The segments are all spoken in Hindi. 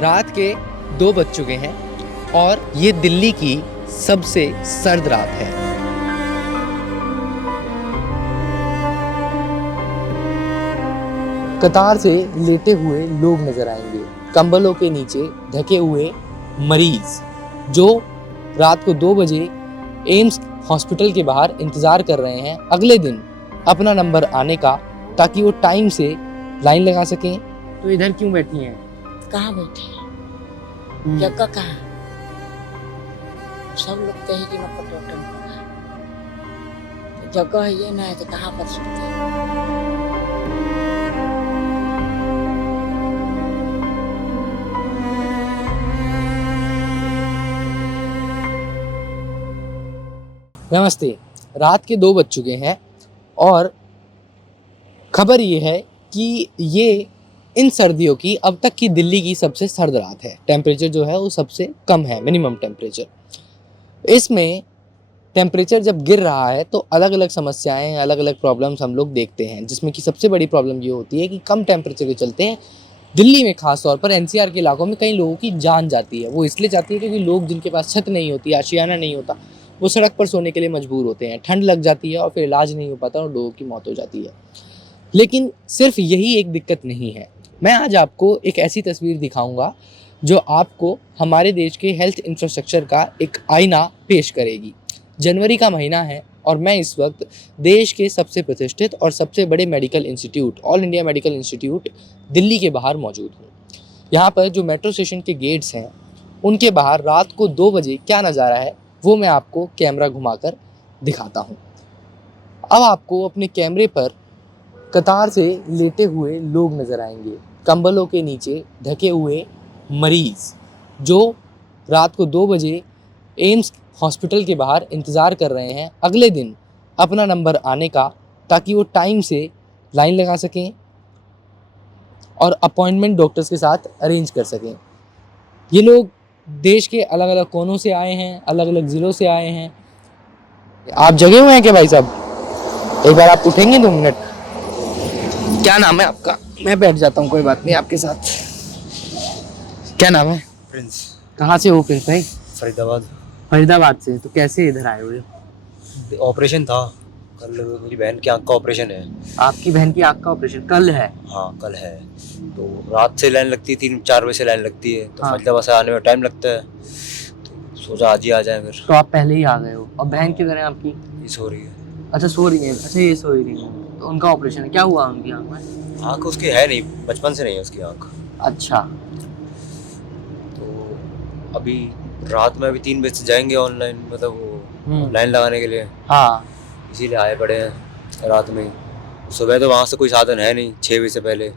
रात के 2 बज चुके हैं और ये दिल्ली की सबसे सर्द रात है। कतार से लेटे हुए लोग नजर आएंगे, कंबलों के नीचे ढके हुए मरीज जो रात को 2 बजे एम्स हॉस्पिटल के बाहर इंतजार कर रहे हैं अगले दिन अपना नंबर आने का, ताकि वो टाइम से लाइन लगा सकें। तो इधर क्यों बैठी हैं? कहाँ बैठे जगह कहाँ? सब लोग कहे कि मैं पटोटन तो जगह ये ना है तो कहाँ पर सकते हैं? नमस्ते। रात के 2 बज चुके हैं और खबर ये है कि ये इन सर्दियों की अब तक की दिल्ली की सबसे सर्द रात है। टेम्परेचर जो है वो सबसे कम है, मिनिमम टेम्परेचर। इसमें टेम्परेचर जब गिर रहा है तो अलग अलग समस्याएं, अलग अलग प्रॉब्लम्स हम लोग देखते हैं, जिसमें कि सबसे बड़ी प्रॉब्लम ये होती है कि कम टेम्परेचर के चलते हैं दिल्ली में, खास तौर पर एनसीआर के इलाकों में कई लोगों की जान जाती है। वो इसलिए जाती है क्योंकि लोग जिनके पास छत नहीं होती, आशियाना नहीं होता, वो सड़क पर सोने के लिए मजबूर होते हैं, ठंड लग जाती है और फिर इलाज नहीं हो पाता और लोगों की मौत हो जाती है। लेकिन सिर्फ यही एक दिक्कत नहीं है। मैं आज आपको एक ऐसी तस्वीर दिखाऊंगा जो आपको हमारे देश के हेल्थ इंफ्रास्ट्रक्चर का एक आईना पेश करेगी। जनवरी का महीना है और मैं इस वक्त देश के सबसे प्रतिष्ठित और सबसे बड़े medical institute, all India medical institute Delhi के बाहर मौजूद हूँ। यहाँ पर जो मेट्रो स्टेशन के गेट्स हैं उनके बाहर रात को 2 बजे क्या नज़ारा है वो मैं आपको कैमरा घुमाकर दिखाता हूँ। अब आपको अपने कैमरे पर कतार से लेटे हुए लोग नज़र आएंगे, कंबलों के नीचे ढके हुए मरीज जो रात को 2 बजे एम्स हॉस्पिटल के बाहर इंतज़ार कर रहे हैं अगले दिन अपना नंबर आने का, ताकि वो टाइम से लाइन लगा सकें और अपॉइंटमेंट डॉक्टर्स के साथ अरेंज कर सकें। ये लोग देश के अलग अलग कोनों से आए हैं, अलग अलग ज़िलों से आए हैं। आप जगे हुए हैं क्या भाई साहब? एक बार आप उठेंगे 2 मिनट? क्या नाम है आपका? मैं बैठ जाता हूँ, कोई बात नहीं आपके साथ। क्या नाम है? प्रिंस। कहाँ से हो प्रिंस भाई? फरीदाबाद। फरीदाबाद से। तो कैसे इधर आए हो? ऑपरेशन था कल, मेरी बहन की आंख का ऑपरेशन है। आपकी बहन की आंख का ऑपरेशन कल है? हाँ कल है। तो रात से लाइन लगती है, 3-4 बजे से लाइन लगती है, तो हाँ। फरीदाबाद से आने में टाइम लगता है, तो सोचा आज ही आ जाए फिर। तो आप पहले ही आ गए हो। और बहन किधर है आपकी? ये सो रही है। अच्छा सो रही है। अच्छा ये सो रही है। तो उनका ऑपरेशन है, क्या हुआ उनकी आंख में? आंख उसकी है नहीं, बचपन से नहीं है उसकी आंख। अच्छा। तो अभी रात में अभी 3 बजे से जाएंगे ऑनलाइन, मतलब वो लाइन लगाने के लिए। हाँ। इसीलिए आए पड़े हैं रात में। सुबह तो वहाँ से कोई साधन है नहीं, 6 बजे से पहले।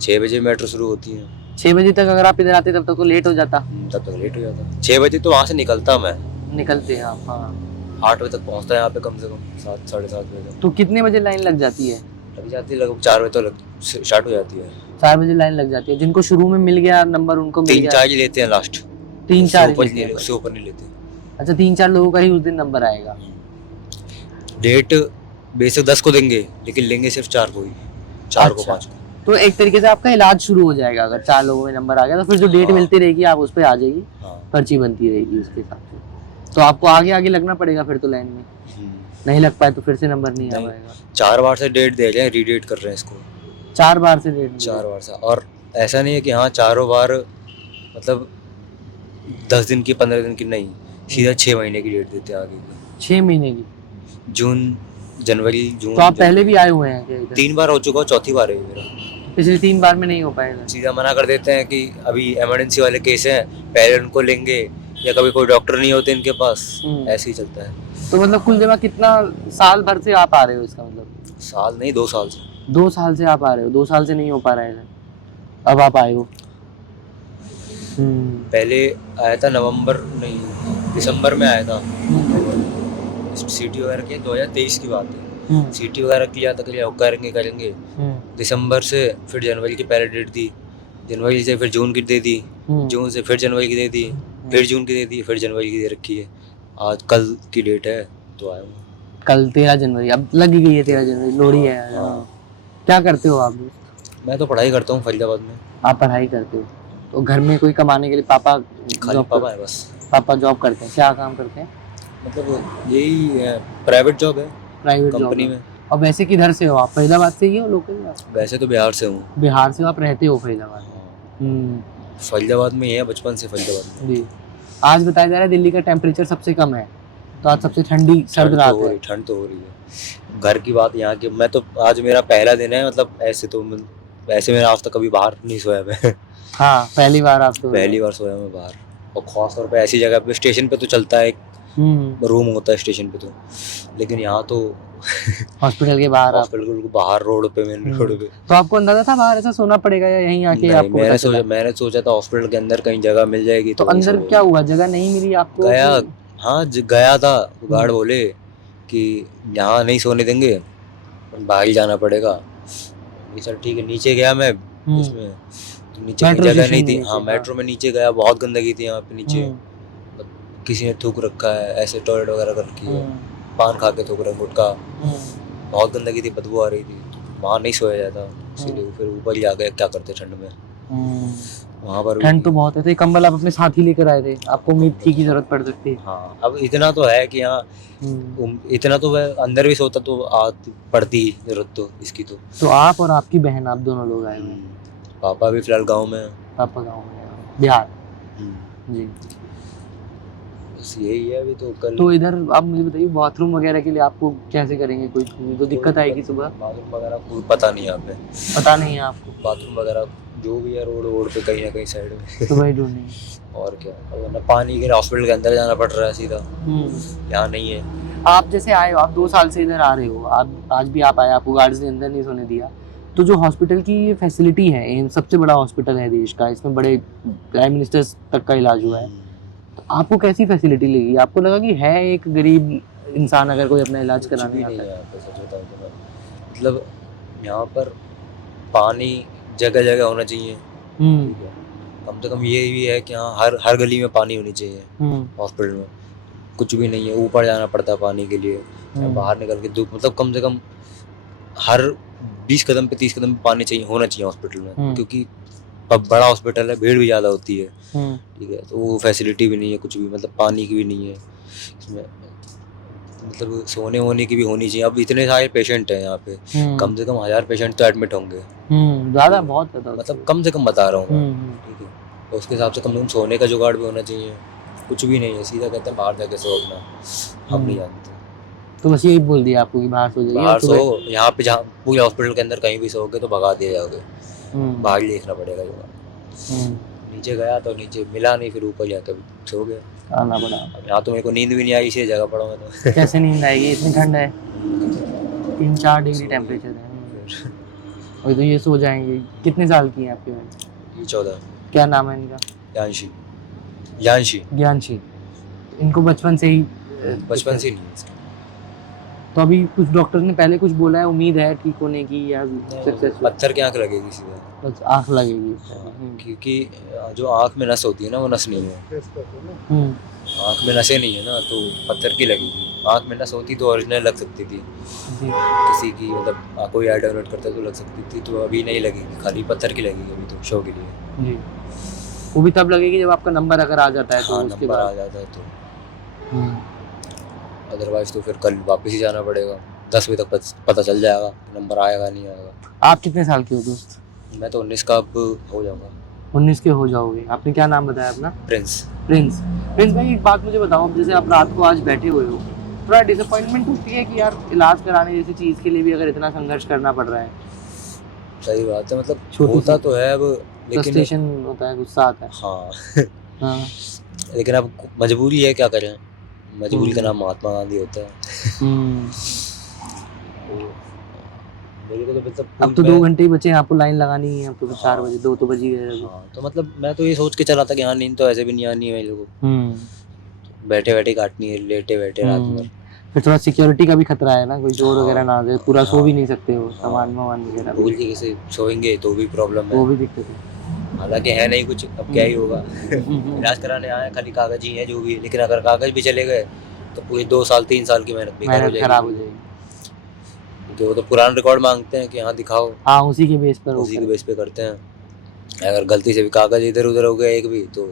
6 बजे मेट्रो शुरू होती है। 6 बजे तक अगर आप इधर आते तब तक तो लेट हो जाता। तब तक लेट हो जाता। 6 बजे तो वहाँ से निकलता मैं। निकलते हैं आप? हाँ। 8 बजे तक पहुँचता है यहाँ पे, कम से कम 7 साढ़े 7 बजे तक। तो कितने बजे लाइन लग जाती है? लग जाती है लगभग 4 बजे तो स्टार्ट हो जाती है। 4 बजे लाइन लग जाती है। जिनको शुरू में मिल गया नंबर उनको मिल गया? 3-4 ही लेते हैं लास्ट। 3-4 उससे ऊपर नहीं लेते। अच्छा 3-4 लोगों का ही उस दिन नंबर आएगा। डेट बेसिक 10 को देंगे, लेकिन लेंगे सिर्फ 4 को ही, 4 को 5 को। तो एक तरीके से आपका इलाज शुरू हो जाएगा अगर 4 लोगों में नंबर आ गया तो फिर जो डेट मिलती रहेगी आप उस पर आ जाएगी। हाँ। पर्ची बनती रहेगी उसके हिसाब से। तो आपको आगे आगे लगना पड़ेगा फिर तो लाइन में। नहीं लग पाए तो फिर से नंबर नहीं आ पाएगा। 4 बार से डेट दे रहे हैं, रीडेट कर रहे हैं इसको। 4 बार से डेट? 4 बार से। और ऐसा नहीं है कि हाँ चारों बार मतलब 10 दिन की, 15 दिन की नहीं, सीधा 6 महीने की डेट देते हैं आगे की। 6 महीने की? जून, जनवरी, जून। तो आप पहले भी आए हुए हैं क्या इधर? 3 बार हो चुका, 4थी बार है मेरा। पिछले 3 बार में नहीं हो पाएगा? सीधा मना कर देते हैं कि अभी इमरजेंसी वाले केस हैं, पहले उनको लेंगे, या कभी कोई डॉक्टर नहीं होते इनके पास। ऐसे ही चलता है। तो मतलब कुल जमा कितना साल भर से आप आ रहे हो इसका मतलब? साल नहीं, 2 साल से। 2 साल से आप आ रहे हो? 2 साल से नहीं हो पा रहा है, अब आप आए हो। पहले आया था नवंबर नहीं, दिसंबर में आया था। सीटी वगैरह की 2023 की बात है। सीटी वगैरह किया था, करेंगे। दिसंबर से फिर जनवरी की पहले डेट दी, जनवरी से फिर जून की दे दी, जून से फिर जनवरी की दे दी, फिर जून की दे दी, फिर जनवरी की दे रखी है। आज कल की डेट है तो आया हूँ। कल 13 जनवरी, अब लग ही गई है 13 जनवरी, लोहड़ी है। क्या करते हो आप? मैं तो पढ़ाई करता हूँ फरीदाबाद में। आप पढ़ाई करते हो? तो घर में कोई कमाने के लिए पापा खाली पापा है बस। पापा जॉब करते हैं, क्या काम करते हैं? मतलब यही प्राइवेट जॉब है प्राइवेट जॉब कंपनी में। और वैसे किधर से हो आप? फरीदाबाद से ही हो लोकल? वैसे तो बिहार से हूँ। बिहार से हो, आप रहते हो फरीदाबाद में? फरीदाबाद में ही है, बचपन से फरीदाबाद में। जी। आज बताया जा रहा है दिल्ली का टेम्परेचर सबसे कम है, तो आज सबसे ठंडी सर्द रात है। ठंड तो हो रही है। घर की बात यहाँ की, मैं तो आज मेरा पहला दिन है, मतलब ऐसे मैंने आज तक कभी बाहर नहीं सोया मैं। हाँ, पहली बार आप तो पहली बार सोया मैं बाहर, और खास तौर पे ऐसी जगह पे। स्टेशन पे तो चलता है, एक रूम होता है स्टेशन पे तो, लेकिन यहाँ तो हॉस्पिटल के बाहर हॉस्पिटल के बाहर रोड पे, मेन रोड पे। तो आपको अंदाजा था बाहर ऐसा सोना पड़ेगा या यहीं आके आपको? मैंने सोचा था हॉस्पिटल के अंदर कहीं जगह मिल जाएगी। तो अंदर क्या हुआ, जगह नहीं मिली आपको? गया, हाँ गया था, गार्ड बोले कि यहाँ नहीं सोने देंगे, बाहर ही जाना पड़ेगा। चल ठीक है, नीचे गया मैं, उसमें तो नीचे जगह नहीं थी। हाँ, मेट्रो में नीचे गया, बहुत गंदगी थी यहाँ पे नीचे। किसी ने थूक रखा है, ऐसे टॉयलेट वगैरह कर रखी है, पान खा के थूक रहा, गुटखा, बहुत गंदगी थी, बदबू आ रही थी, वहाँ नहीं सोया जाता, इसीलिए फिर ऊपर ही आ गए। क्या करते ठंड में, वहाँ पर ठंड तो बहुत है। तो कंबल आप अपने साथ ही लेकर आए थे, आपको उम्मीद थी कि जरूरत पड़ सकती है? हाँ, अब इतना तो है कि यहाँ इतना तो वह अंदर भी सोता तो पड़ती ही जरूरत तो इसकी। तो आप और आपकी बहन, आप दोनों लोग आए हुए? पापा भी फिलहाल गाँव में। पापा गाँव में, बिहार? जी, बस यही है अभी तो। कल तो इधर आप मुझे बताइए, बाथरूम वगैरह के लिए आपको कैसे करेंगे? कोई तो दिक्कत आएगी सुबह? बाथरूम वगैरह कोई पता नहीं है यहाँ पे, पता नहीं है आपको? बाथरूम वगैरह जो भी है रोड पे कहीं ना कहीं साइड में। तो वही ढूंढनी। और क्या, वरना पानी के हॉस्पिटल के अंदर जाना पड़ रहा है सीधा, यहाँ नहीं है। आप जैसे आए हो, आप 2 साल से इधर आ रहे हो, आप आज भी आप आए, आपको गार्ड्स ने अंदर नहीं सोने दिया, तो जो हॉस्पिटल की ये फैसिलिटी है, एम्स सबसे बड़ा हॉस्पिटल है देश का, इसमें बड़े प्राइम मिनिस्टर तक का इलाज हुआ है, तो आपको कैसी फैसिलिटी लगी? आपको लगा कि है एक गरीब इंसान अगर कोई अपना इलाज कराने आता है? सच बताऊं तो मतलब यहाँ पर पानी जगह जगह होना चाहिए, कम से कम ये भी है कि हाँ हर गली में पानी होनी चाहिए। हॉस्पिटल में कुछ भी नहीं है, ऊपर जाना पड़ता है पानी के लिए, बाहर निकल के धूप, मतलब कम से कम हर 20 कदम पे 30 कदम पे पानी चाहिए, होना चाहिए हॉस्पिटल में, क्योंकि बड़ा हॉस्पिटल है, भीड़ भी ज़्यादा होती है। ठीक है, तो वो फैसिलिटी भी नहीं है कुछ भी, मतलब पानी की भी नहीं है इसमें, मतलब सोने वोने की भी होनी चाहिए। अब इतने सारे पेशेंट हैं यहाँ पे, कम से कम 1000 पेशेंट तो एडमिट होंगे, ज़्यादा, बहुत ज़्यादा, मतलब कम से कम बता रहा हूँ। ठीक है, तो उसके हिसाब से कम से कम सोने का जुगाड़ भी होना चाहिए। कुछ भी नहीं है, सीधा कहते हैं बाहर जाके सो अपना, हम नहीं जानते। तो बस यही बोल दिया आपको कि बाहर सो जाइए, बाहर सो, यहाँ पे जहाँ पूरे हॉस्पिटल के अंदर कहीं भी सोओगे तो भगा दिया जाओगे, बाहर ही देखना पड़ेगा जुगाड़। नीचे गया तो नीचे मिला नहीं, फिर ऊपर जाकर सो गया, आना पड़ा। यहाँ तो मेरे को नींद भी नहीं आई, इसी जगह पड़ा मैं तो। कैसे नींद आएगी, इतनी ठंड है, 3-4 डिग्री टेम्परेचर है, और तो ये सो जाएंगे। कितने साल की है आपकी बहन? 14। क्या नाम है इनका? ज्ञानशी। इनको बचपन से ही नहीं है। तो अभी कुछ डॉक्टर ने पहले कुछ बोला है, उम्मीद है ठीक होने की या सक्सेस? पत्थर की आंख लगेगी सीधा, आंख लगेगी, क्योंकि जो आंख में नस होती है ना, वो नस नहीं है, आंख में नसें नहीं है ना, तो पत्थर की लगेगी। आंख में नस होती तो ओरिजिनल लग सकती थी किसी की, मतलब कोई आई डोनेट करता तो लग सकती थी, तो अभी नहीं लगेगी, खाली पत्थर की लगेगी अभी तो शो के लिए जी। वो भी तब लगेगी जब आपका नंबर अगर आ जाता है तो। हाँ, उसके बाद आ जाता है तो, अदरवाइज तो फिर कल वापस ही जाना पड़ेगा। 10 बजे तक पता चल जाएगा नंबर आएगा नहीं आएगा। आप कितने साल के हो दोस्त? मैं तो 19 का अब हो जाऊंगा। 19 के हो जाओगे। आपने क्या नाम बताया अपना? प्रिंस भाई एक बात मुझे बताओ, जैसे आप रात को आज बैठे हुए हो, थोड़ा डिसअपॉइंटमेंट होती है कि यार इलाज कराने जैसी चीज़ के लिए भी अगर इतना संघर्ष करना पड़ रहा है? सही बात है, मतलब होता तो है अब, लेकिन फ्रस्ट्रेशन होता है, गुस्सा आता है। हाँ लेकिन अब मजबूरी है, क्या करें, मजबूरी का नाम महात्मा गांधी होता है। मेरे को तो मतलब अब तो 2 घंटे ही बचे हैं, आपको लाइन लगानी है, अब तो 4 बजे, 2 तो बज ही गए। हाँ, तो मतलब मैं तो ये सोच के चला था कि हाँ नींद तो ऐसे भी नहीं आनी है मेरे को, बैठे बैठे काटनी है, लेटे बैठे रात भर। फिर थोड़ा सिक्योरिटी का भी खतरा है ना, कोई चोर वगैरह ना आ जाए, पूरा सो भी नहीं सकते हो, सामान वगैरह भूल के कैसे सोएंगे तो भी प्रॉब्लम है, वो भी दिक्कत है। हालांकि है नहीं कुछ, अब क्या ही होगा। इलाज कराने आए, खाली कागज ही है जो भी है, लेकिन अगर कागज भी चले गए तो पूरी 2 साल 3 साल की मेहनत बेकार हो खराब हो जाएगी, क्योंकि वो तो पुराना रिकॉर्ड मांगते हैं कि हाँ दिखाओ, हाँ उसी के बेस पर उसी के बेस पे करते हैं। अगर गलती से भी कागज इधर उधर हो गया एक भी तो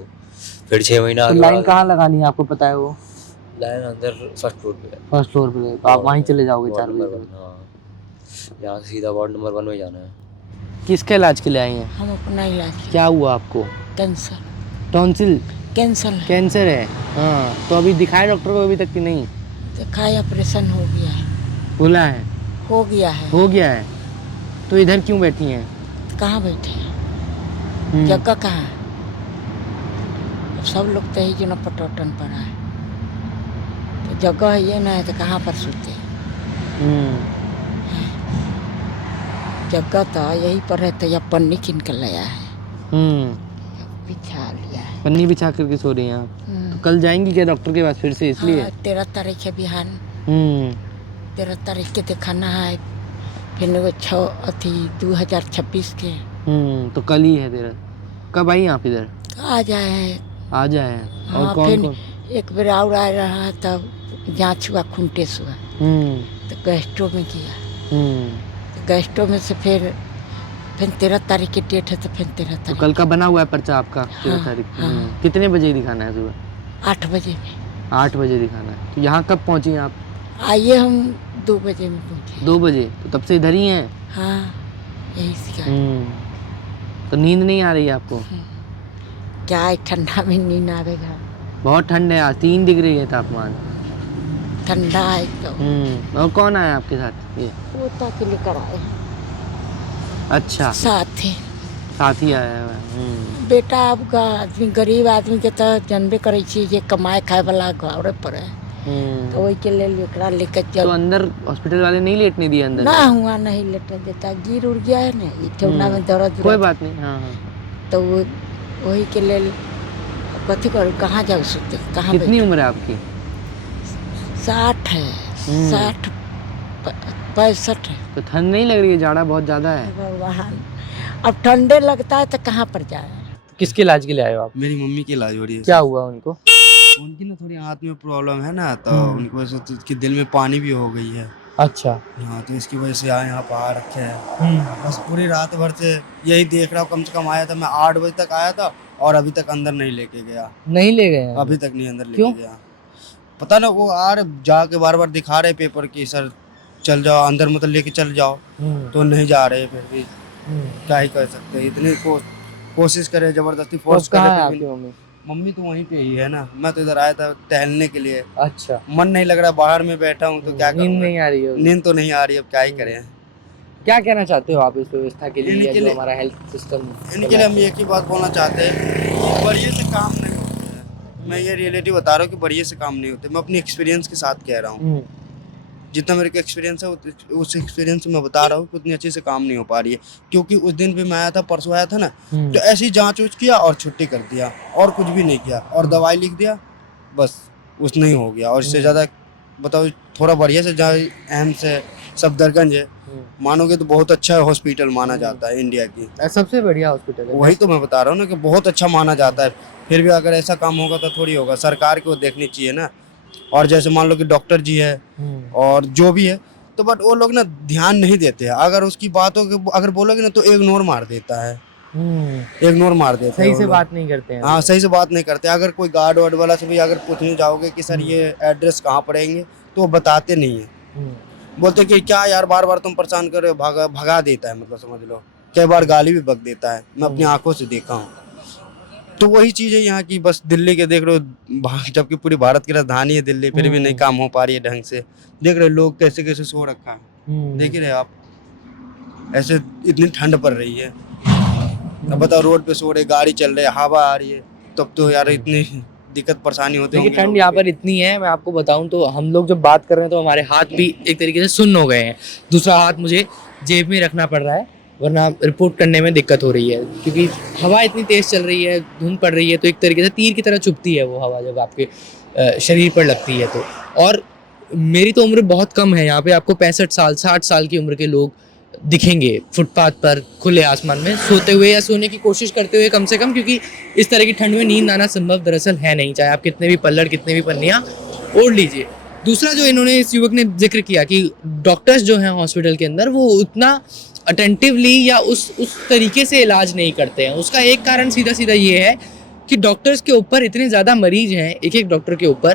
फिर 6 महीना तो आगे लाइन बढ़ा कहाँ लगानी है आपको पता है वो? देंगे। लाइन अंदर फर्स्ट फ्लोर पे है। फर्स्ट फ्लोर पे, तो आप वहीं चले जाओगे वार्ड 4 नंबर बजे? 1, हाँ यहाँ से सीधा वार्ड नंबर 1 में जाना है। किसके इलाज के लिए आई हैं? हम अपना इलाज क्या हुआ आपको? कैंसर टॉन्सिल कैंसर है। कैंसर है? हाँ, तो अभी दिखाए डॉक्टर को अभी तक कि नहीं? दिखाया ऑपरेशन हो गया है। बोला है? हो गया है। हो गया है। तो इधर क्यों बैठी हैं? कहाँ बैठे हैं? जगह कहाँ है? अब सब लोग तो ही जो न पटौटन पड़ा है, तो जगह ये ना है तो कहाँ पर सोते हैं? जगह तो यही पर है, तो यह पन्नी किन कर लाया है, बिछा लिया है। पन्नी बिछा करके सो रही हैं आप? तो कल जाएंगी क्या डॉक्टर के पास फिर से इसलिए? हाँ, 13 तारीख है बिहान। 13 तारीख के दिखाना है, फिर वो 2026 के। तो कल ही है तेरा। कब आई आप इधर? आ जाए। आ जाए। और हाँ, कौन फिर कौन? एक बार और आ रहा तब जांच हुआ, खून टेस्ट हुआ, तो गैस्ट्रो में किया। तो गैस्ट्रो में से फिर 13 तारीख की डेट है, तो फिर 13 तो तारीख। कल का बना हुआ है पर्चा आपका? 13 हाँ, तारीख। हाँ। कितने बजे दिखाना है सुबह? 8 बजे में। 8 बजे दिखाना है। तो यहाँ कब पहुँची आप? आइए हम 2 बजे में पहुँचे। 2 बजे? तो तब से इधर ही हैं? हाँ, यही सिखा। तो नींद नहीं आ रही है आपको? क्या है, ठंडा में नींद आवेगा? बहुत ठंड है आज, 3 डिग्री है तापमान। ठंडा है तो। और कौन आया आपके साथ? ये पोता के लेकर आए हैं। अच्छा, साथ ही साथी आया हुआ है। बेटा आपका आदमी, गरीब आदमी के तो जानबे करे छी जे कमाए खाए वाला घरे पर है, तो वही के लिए एकरा लेकर तो जब अंदर हॉस्पिटल वाले नहीं लेटने दिए अंदर? ना हुआ नहीं लेटर देता, गिर उड़ गया है ना, ये ठेवना में दर्द। कोई बात नहीं। हाँ। तो वही के लिए कथी कर, कहाँ जाओ सोते, कहाँ कितनी उम्र है आपकी? 60 है। 60 65 है। तो ठंड नहीं लग रही है? जाड़ा बहुत ज्यादा है। भगवान, अब ठंडे लगता है तो कहाँ पर जाए? किसके इलाज के लिए आए हो आप? मेरी मम्मी की इलाज हो रही है। क्या हुआ उनको? उनकी ना थोड़ी हाथ में प्रॉब्लम है ना, तो उनको वजह से कि दिल में पानी भी हो गई है। अच्छा। हाँ, तो इसकी वजह से यहाँ पर आ रखे हैं। बस पूरी रात भर से यही देख रहा हूँ। कम से कम आया था मैं 8 बजे तक आया था, और अभी तक अंदर नहीं लेके गया। नहीं ले गए? अभी तक नहीं अंदर लेके गया। पता ना, वो जाके बार बार दिखा रहे पेपर की, सर चल जाओ अंदर, मतलब लेके चल जाओ, तो नहीं जा रहे। फिर भी क्या ही कर सकते हैं, इतनी कोशिश करे, जबरदस्ती फोर्स करे। मम्मी तो वहीं पे ही है ना, मैं तो इधर आया था टहलने के लिए। अच्छा। मन नहीं लग रहा, बाहर में बैठा हूँ, तो क्या करूँ? नींद नहीं आ रही है? नींद तो नहीं आ रही, अब क्या ही करें। क्या कहना चाहते हो आप इस व्यवस्था के लिए, इनके जो लिए- हमारा हेल्थ सिस्टम? इनके लिए हम एक ही बात बोलना चाहते हैं, बढ़िया से काम नहीं होते हैं। मैं ये रियलिटी बता रहा हूँ कि बढ़िया से काम नहीं होते। मैं अपनी एक्सपीरियंस के साथ कह रहा हूँ, जितना मेरे को एक्सपीरियंस है उस एक्सपीरियंस से मैं बता रहा हूँ कि उतनी अच्छे से काम नहीं हो पा रही है। क्योंकि उस दिन भी मैं आया था, परसों आया था ना, तो ऐसी जांच उच किया और छुट्टी कर दिया, और कुछ भी नहीं किया, और दवाई लिख दिया, बस उस नहीं हो गया। और इससे ज़्यादा बताओ, थोड़ा बढ़िया से जहाँ एम्स है, सफदरगंज है, मानोगे तो बहुत अच्छा हॉस्पिटल माना जाता है इंडिया की, सबसे बढ़िया हॉस्पिटल है। वही तो मैं बता रहा हूँ ना कि बहुत अच्छा माना जाता है। फिर भी अगर ऐसा काम होगा तो थोड़ी होगा, सरकार को देखनी चाहिए ना। और जैसे मान लो कि डॉक्टर जी है और जो भी है, तो बट वो लोग ना ध्यान नहीं देते हैं। अगर उसकी बातों के अगर बोलोगे ना तो इग्नोर मार देता है, इग्नोर मार देते हैं, सही से बात नहीं करते हैं। हाँ, सही से बात नहीं करते। अगर कोई गार्ड वार्ड वाला से भी अगर पूछने जाओगे कि सर ये एड्रेस कहाँ पड़ेंगे, तो वो बताते नहीं है। बोलते कि क्या यार बार बार तुम परेशान कर रहे हो, भगा देता है, मतलब समझ लो कई बार गाली भी बक देता है। मैं अपनी आंखों से देखा हूँ। तो वही चीज़ है यहाँ की, बस दिल्ली के देख रहे हो, जबकि पूरी भारत की राजधानी है दिल्ली, फिर भी नहीं काम हो पा रही है ढंग से। देख रहे लोग कैसे कैसे सो रखा है, देख ही रहे आप, ऐसे इतनी ठंड पड़ रही है। अब बताओ, रोड पे सो रहे, गाड़ी चल रही है, हवा आ रही है, तब तो यार इतनी दिक्कत परेशानी होती है। देखिए ठंड यहाँ पर इतनी है, मैं आपको बताऊं तो हम लोग जब बात कर रहे हैं तो हमारे हाथ भी एक तरीके से सुन्न हो गए हैं। दूसरा हाथ मुझे जेब में रखना पड़ रहा है, वरना रिपोर्ट करने में दिक्कत हो रही है, क्योंकि हवा इतनी तेज़ चल रही है, धुंध पड़ रही है, तो एक तरीके से तीर की तरह चुभती है वो हवा जब आपके शरीर पर लगती है तो। और मेरी तो उम्र बहुत कम है, यहाँ पे आपको 65 साल 60 साल की उम्र के लोग दिखेंगे फुटपाथ पर खुले आसमान में सोते हुए या सोने की कोशिश करते हुए कम से कम, क्योंकि इस तरह की ठंड में नींद आना संभव दरअसल है नहीं, चाहे आप कितने भी पल्लड़ कितने भी पन्नियाँ ओढ़ लीजिए। दूसरा जो इन्होंने इस युवक ने जिक्र किया कि डॉक्टर्स जो हैं हॉस्पिटल के अंदर वो उतना अटेंटिवली या उस तरीके से इलाज नहीं करते हैं। उसका एक कारण सीधा सीधा ये है कि डॉक्टर्स के ऊपर इतने ज़्यादा मरीज हैं, एक एक डॉक्टर के ऊपर,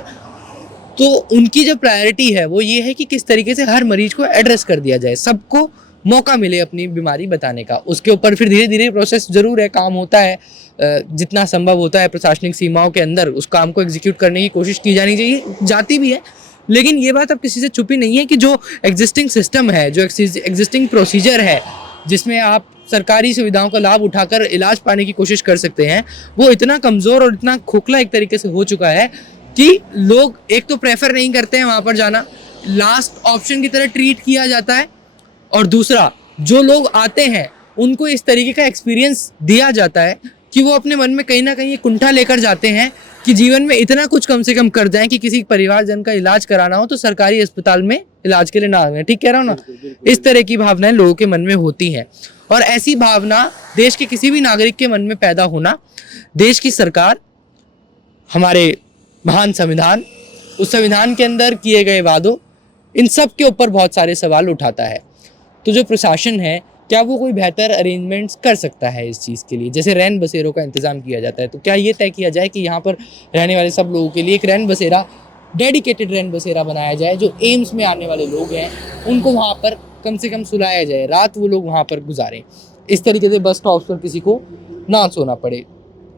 तो उनकी जो प्रायोरिटी है वो ये है कि किस तरीके से हर मरीज को एड्रेस कर दिया जाए, सबको मौका मिले अपनी बीमारी बताने का। उसके ऊपर फिर धीरे धीरे प्रोसेस ज़रूर है, काम होता है, जितना संभव होता है प्रशासनिक सीमाओं के अंदर उस काम को एग्जीक्यूट करने की कोशिश की जानी चाहिए, जाती भी है। लेकिन ये बात अब किसी से छुपी नहीं है कि जो एग्जिस्टिंग सिस्टम है, जो एग्जिस्टिंग प्रोसीजर है जिसमें आप सरकारी सुविधाओं का लाभ उठाकर इलाज पाने की कोशिश कर सकते हैं, वो इतना कमज़ोर और इतना खोखला एक तरीके से हो चुका है कि लोग एक तो प्रेफर नहीं करते हैं वहाँ पर जाना, लास्ट ऑप्शन की तरह ट्रीट किया जाता है, और दूसरा जो लोग आते हैं उनको इस तरीके का एक्सपीरियंस दिया जाता है कि वो अपने मन में कहीं ना कहीं ये कुंठा लेकर जाते हैं कि जीवन में इतना कुछ कम से कम कर जाएं कि किसी परिवारजन का इलाज कराना हो तो सरकारी अस्पताल में इलाज के लिए ना आए। ठीक कह रहा हूँ ना? इस तरह की भावनाएं लोगों के मन में होती हैं, और ऐसी भावना देश के किसी भी नागरिक के मन में पैदा होना देश की सरकार, हमारे महान संविधान, उस संविधान के अंदर किए गए वादों, इन सब के ऊपर बहुत सारे सवाल उठाता है। तो जो प्रशासन है, क्या वो कोई बेहतर अरेंजमेंट्स कर सकता है इस चीज़ के लिए? जैसे रैन बसेरों का इंतज़ाम किया जाता है, तो क्या ये तय किया जाए कि यहाँ पर रहने वाले सब लोगों के लिए एक रैन बसेरा, डेडिकेटेड रैन बसेरा बनाया जाए, जो एम्स में आने वाले लोग हैं उनको वहाँ पर कम से कम सुलाया जाए, रात वो लोग वहाँ पर गुजारें, इस तरीके से बस स्टॉप पर किसी को ना सोना पड़े।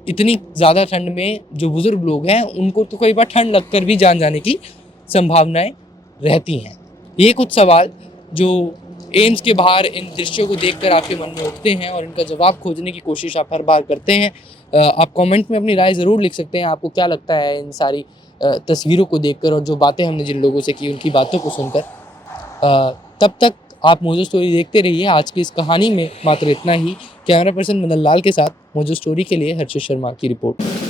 इतनी ज़्यादा ठंड में जो बुज़ुर्ग लोग हैं उनको तो कई बार ठंड लगकर भी जान जाने की संभावनाएँ रहती हैं। ये कुछ सवाल जो एम्स के बाहर इन दृश्यों को देखकर आपके मन में उठते हैं और इनका जवाब खोजने की कोशिश आप हर बार करते हैं। आप कमेंट में अपनी राय ज़रूर लिख सकते हैं, आपको क्या लगता है इन सारी तस्वीरों को देखकर और जो बातें हमने जिन लोगों से की उनकी बातों को सुनकर। तब तक आप मोजो स्टोरी देखते रहिए। आज की इस कहानी में मात्र इतना ही। कैमरा पर्सन मदन लाल के साथ मोजो स्टोरी के लिए हर्षित शर्मा की रिपोर्ट।